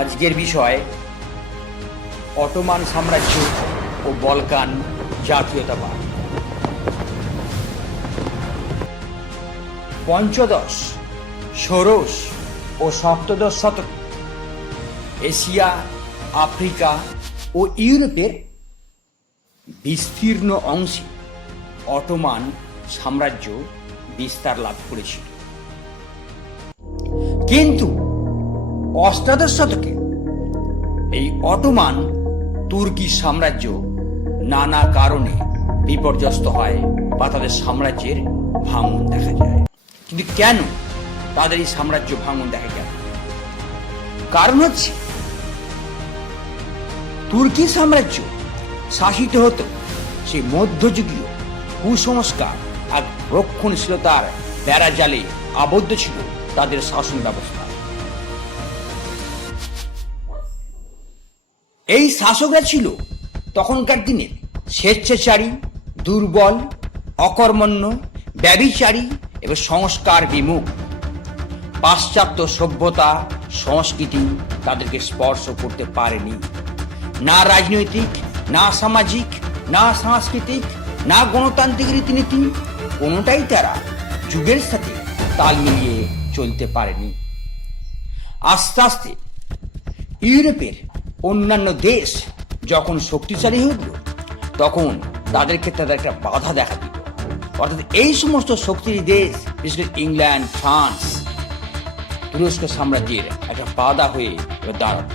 আজকের বিষয় অটোমান সাম্রাজ্য ও বলকান জাতীয়তাবাদ। পঞ্চদশ, ষোড়শ ও সপ্তদশ শতক এশিয়া, আফ্রিকা ও ইউরোপের বিস্তীর্ণ অংশে অটোমান সাম্রাজ্য বিস্তার লাভ করেছিল। কিন্তু অষ্টাদশ শতকে এই অটোমান তুর্কি সাম্রাজ্য নানা কারণে বিপর্যস্ত হয় বা তাদের সাম্রাজ্যের ভাঙন দেখা যায়। কিন্তু কেন তাদের এই সাম্রাজ্য ভাঙন দেখা গেল? কারণ হচ্ছে তুর্কি সাম্রাজ্য শাসিত হতো সেই মধ্যযুগীয় কুসংস্কার আর রক্ষণশীলতার বেড়া জালে আবদ্ধ ছিল তাদের শাসন ব্যবস্থা। এই শাসকরা ছিল তখনকার দিনের স্বেচ্ছাচারী, দুর্বল, অকর্মণ্য, ব্যভিচারী এবং সংস্কার বিমুখ। পাশ্চাত্য সভ্যতা সংস্কৃতি তাদেরকে স্পর্শ করতে পারেনি। না রাজনৈতিক, না সামাজিক, না সাংস্কৃতিক, না গণতান্ত্রিক রীতিনীতি, কোনোটাই তারা যুগের সাথে তাল মিলিয়ে চলতে পারেনি। আস্তে আস্তে ইউরোপের অন্যান্য দেশ যখন শক্তিশালী হয়ে উঠল, তখন তাদের ক্ষেত্রে তাদের একটা বাধা দেখা দিল। অর্থাৎ এই সমস্ত শক্তিশালী দেশ, বিশেষ করে ইংল্যান্ড, ফ্রান্স, তুরস্ক সাম্রাজ্যের একটা বাধা হয়ে দাঁড়াল।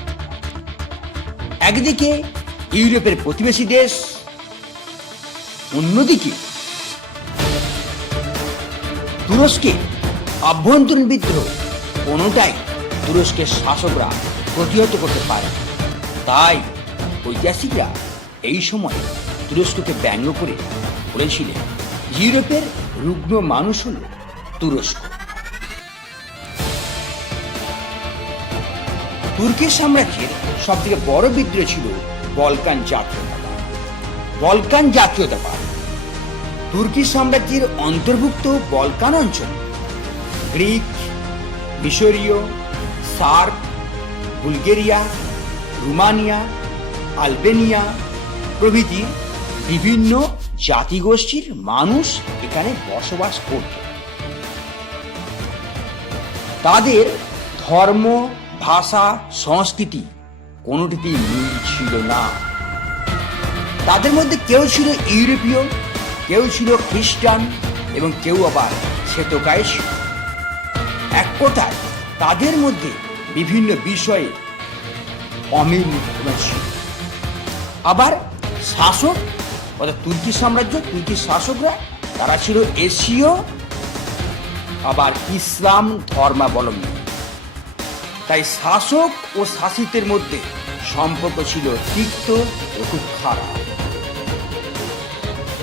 একদিকে ইউরোপের প্রতিবেশী দেশ, অন্যদিকে তুরস্কের আভ্যন্তরীণ বিদ্রোহ, কোনোটাই তুরস্কের শাসকরা প্রতিহত করতে পারে। তাই ঐতিহাসিকরা এই সময় তুরস্ককে ব্যঙ্গ করে বলেছিলেন, ইউরোপের রুগ্ন মানুষ হল তুরস্ক। তুর্কি সাম্রাজ্যের সব থেকে বড় বিদ্রোহ ছিল বলকান জাতীয়তাবাদ। বলকান জাতীয়তাবাদ তুর্কি সাম্রাজ্যের অন্তর্ভুক্ত বলকান অঞ্চল গ্রিক, মিশরীয়, সার্ব, বুলগেরিয়া, রোমানিয়া, আলবেনিয়া প্রভৃতি বিভিন্ন জাতিগোষ্ঠীর মানুষ এখানে বসবাস করত। তাদের ধর্ম, ভাষা, সংস্কৃতি কোনোটিতেই মিল ছিল না। তাদের মধ্যে কেউ ছিল ইউরোপীয়, কেউ ছিল খ্রিস্টান এবং কেউ আবার শ্বেতকায় ছিল। এক কথায় তাদের মধ্যে বিভিন্ন বিষয়ে অমিল ছিল। আবার শাসক অর্থাৎ তুর্কি সাম্রাজ্য, তুর্কি শাসকরা তারা ছিল এশীয়, আবার ইসলাম ধর্মাবলম্বী। তাই শাসক ও শাসিতের মধ্যে সম্পর্ক ছিল তিক্ত ও খুব খারাপ।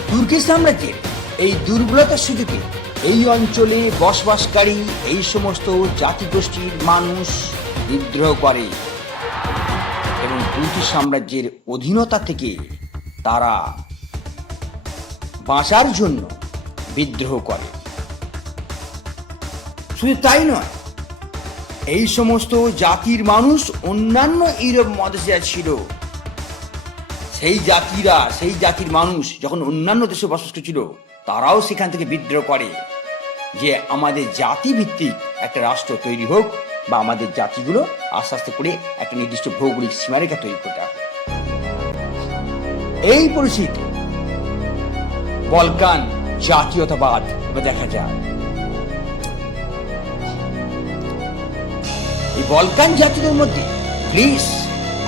তুর্কি সাম্রাজ্যের এই দুর্বলতার সুযোগে এই অঞ্চলে বসবাসকারী এই সমস্ত জাতিগোষ্ঠীর মানুষ বিদ্রোহ করে এবং তুর্কি সাম্রাজ্যের অধীনতা থেকে তারা বাঁচার জন্য বিদ্রোহ করে। শুধু তাই নয়, এই সমস্ত জাতির মানুষ অন্যান্য ইউরোপ মহাদেশে ছিল, সেই জাতির মানুষ যখন অন্যান্য দেশে বসবাস করছিল, তারাও সেখান থেকে বিদ্রোহ করে যে আমাদের জাতি ভিত্তিক একটা রাষ্ট্র তৈরি হোক বা আমাদের জাতিগুলো আস্তে আস্তে করে একটা নির্দিষ্ট ভৌগোলিক সীমারেখা তৈরি করতে হবে। এই পরিস্থিতি বলকান জাতীয়তাবাদ দেখা যায়। এই বলকান জাতিদের মধ্যে গ্রিস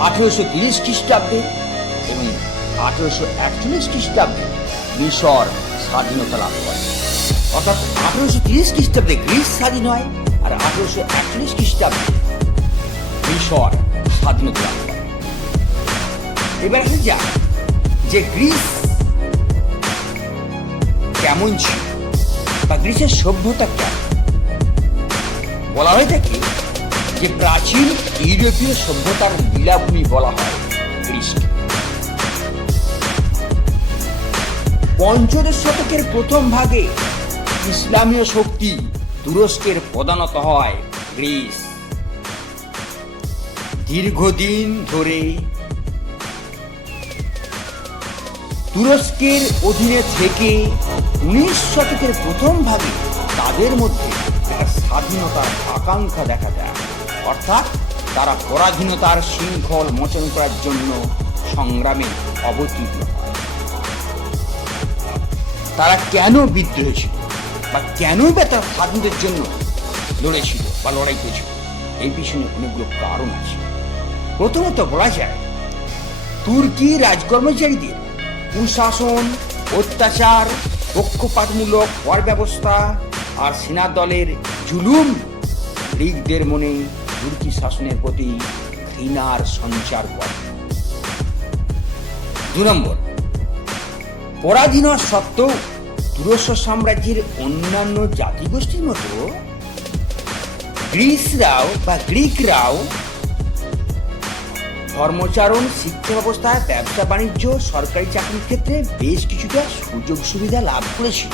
1830 খ্রিস্টাব্দে এবং 1841 খ্রিস্টাব্দে মিশর স্বাধীনতা লাভ করে। অর্থাৎ 1830 খ্রিস্টাব্দে গ্রিস স্বাধীন হয় আর 1841 খ্রিস্টাব্দে মিশর স্বাধীনতা লাভ করে। এবার আসা যাক যে গ্রিস কেমন ছিল বা গ্রিসের সভ্যতা কেমন। বলা হয়ে থাকে যে প্রাচীন ইউরোপীয় সভ্যতার লীলাভূমি বলা হয় গ্রিসকে। পঞ্চদশ শতকের প্রথম ভাগে ইসলামীয় শক্তি তুরস্কের প্রধানত হয় গ্রিস। দীর্ঘদিন ধরে তুরস্কের অধীনে থেকে 19 শতকের প্রথম ভাগে তাদের মধ্যে একটা স্বাধীনতার আকাঙ্ক্ষা দেখা যায়, অর্থাৎ তারা পরাধীনতার শৃঙ্খল মোচন করার জন্য সংগ্রামে অবতীর্ণ হয়। তারা কেন বিদ্রোহী ছিল বা কেনই বা তারা স্বাধীনতার জন্য লড়েছিল বা লড়াই করেছিল, এই পিছনে অনেকগুলো কারণ আছে। প্রথমত বলা যায়, তুর্কি রাজকর্মচারীদের কুশাসন, অত্যাচার, পক্ষপাতমূলক কর ব্যবস্থা আর সেনা দলের জুলুম গ্রিকদের মনে তুর্কি শাসনের প্রতি ঘৃণার সঞ্চার করে। 2 নম্বর, পরাধীন সত্ত্বেও তুরস্ক সাম্রাজ্যের অন্যান্য জাতিগোষ্ঠীর মতো গ্রিকরাও ধর্মচারণ, শিক্ষা ব্যবস্থা, ব্যবসা বাণিজ্য, সরকারি চাকরির ক্ষেত্রে বেশ কিছুটা সুযোগ সুবিধা লাভ করেছিল।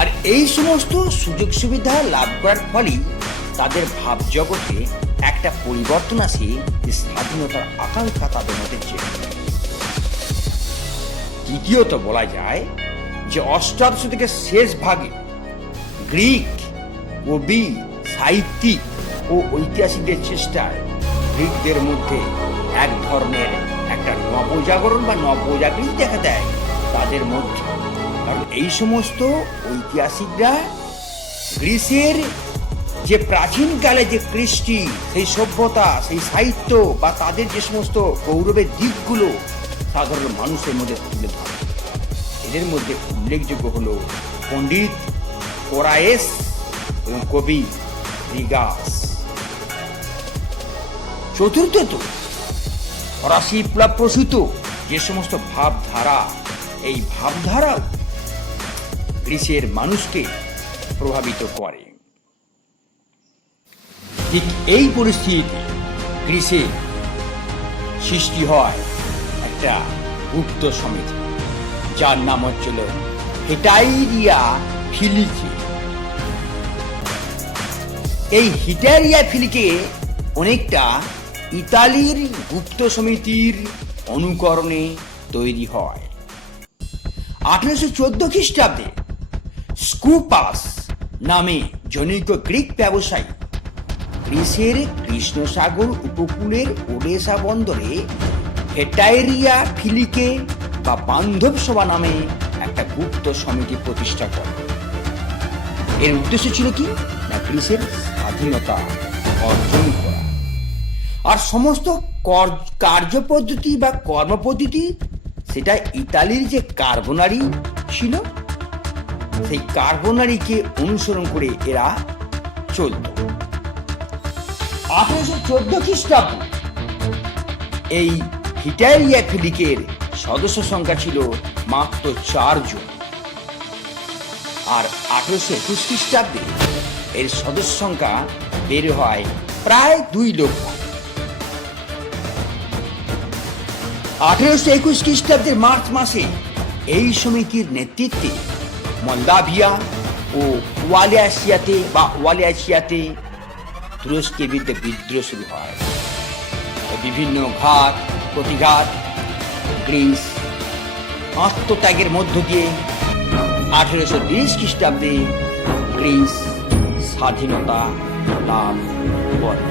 আর এই সমস্ত সুযোগ সুবিধা লাভ করার ফলেই তাদের ভাবজগতে একটা পরিবর্তন আসে, যে স্বাধীনতার আকাঙ্ক্ষা তাদের মধ্যে জেগে ওঠে। দ্বিতীয়ত বলা যায় যে অষ্টাদশ শতকের শেষ ভাগে গ্রিক কবি, সাহিত্যিক ও ঐতিহাসিকদের চেষ্টায় গ্রিকদের মধ্যে এক ধরনের একটা নবজাগরণ বা নবজাগরণ দেখা দেয় তাদের মধ্যে। কারণ এই সমস্ত ঐতিহাসিকরা গ্রিসের যে প্রাচীনকালে যে কৃষ্টি, সেই সভ্যতা, সেই সাহিত্য বা তাদের যে সমস্ত গৌরবের দিকগুলো সাধারণ মানুষের মধ্যে তুলে ধরে। এদের মধ্যে উল্লেখযোগ্য হল পণ্ডিত কোরায়েস এবং কবি রিগাস। চতুর্থত, ফরাসি বিপ্লব প্রসূত যে সমস্ত ভাবধারা, এই ভাবধারাও গ্রিসের মানুষকে প্রভাবিত করে। ঠিক এই পরিস্থিতিতে গ্রিসে সৃষ্টি হয় একটা গুপ্ত সমিতি, যার নাম হচ্ছিল হেটাইরিয়া ফিলিকে। এই হিটারিয়া ফিলিকে অনেকটা ইতালির গুপ্ত সমিতির অনুকরণে তৈরি হয়। 1814 খ্রিস্টাব্দে স্কুপাস নামে জনৈক গ্রিক ব্যবসায়ী গ্রিসের কৃষ্ণসাগর উপকূলের ওডেসা বন্দরে হেটাইরিয়া ফিলিকে বা বান্ধব সভা নামে একটা গুপ্ত সমিতি প্রতিষ্ঠা করে। এর উদ্দেশ্য ছিল কি না, গ্রিসের স্বাধীনতা অর্জন করা। আর সমস্ত কার্যপদ্ধতি বা কর্মপদ্ধতি সেটা ইতালির যে কার্বোনারি ছিল, সেই কার্বোনারিকে অনুসরণ করে এরা চলত। 1814 খ্রিস্টাব্দে এই হিটারিয়া ফিলিকের সদস্য সংখ্যা ছিল মাত্র 4 জন। আর 1821 খ্রিস্টাব্দে এর সদস্য সংখ্যা বের হয় প্রায় 2 লক্ষ। 1821 খ্রিস্টাব্দের মার্চ মাসে এই সমিতির নেতৃত্বে মলদাভিয়া ও ওয়ালিয়াসিয়াতে তুরস্কের বিরুদ্ধে বিদ্রোহ শুরু হয়। বিভিন্ন ঘাত প্রতিঘাত গ্রিস আত্মত্যাগের মধ্য দিয়ে 1820 খ্রিস্টাব্দে গ্রিস স্বাধীনতা লাভ করে।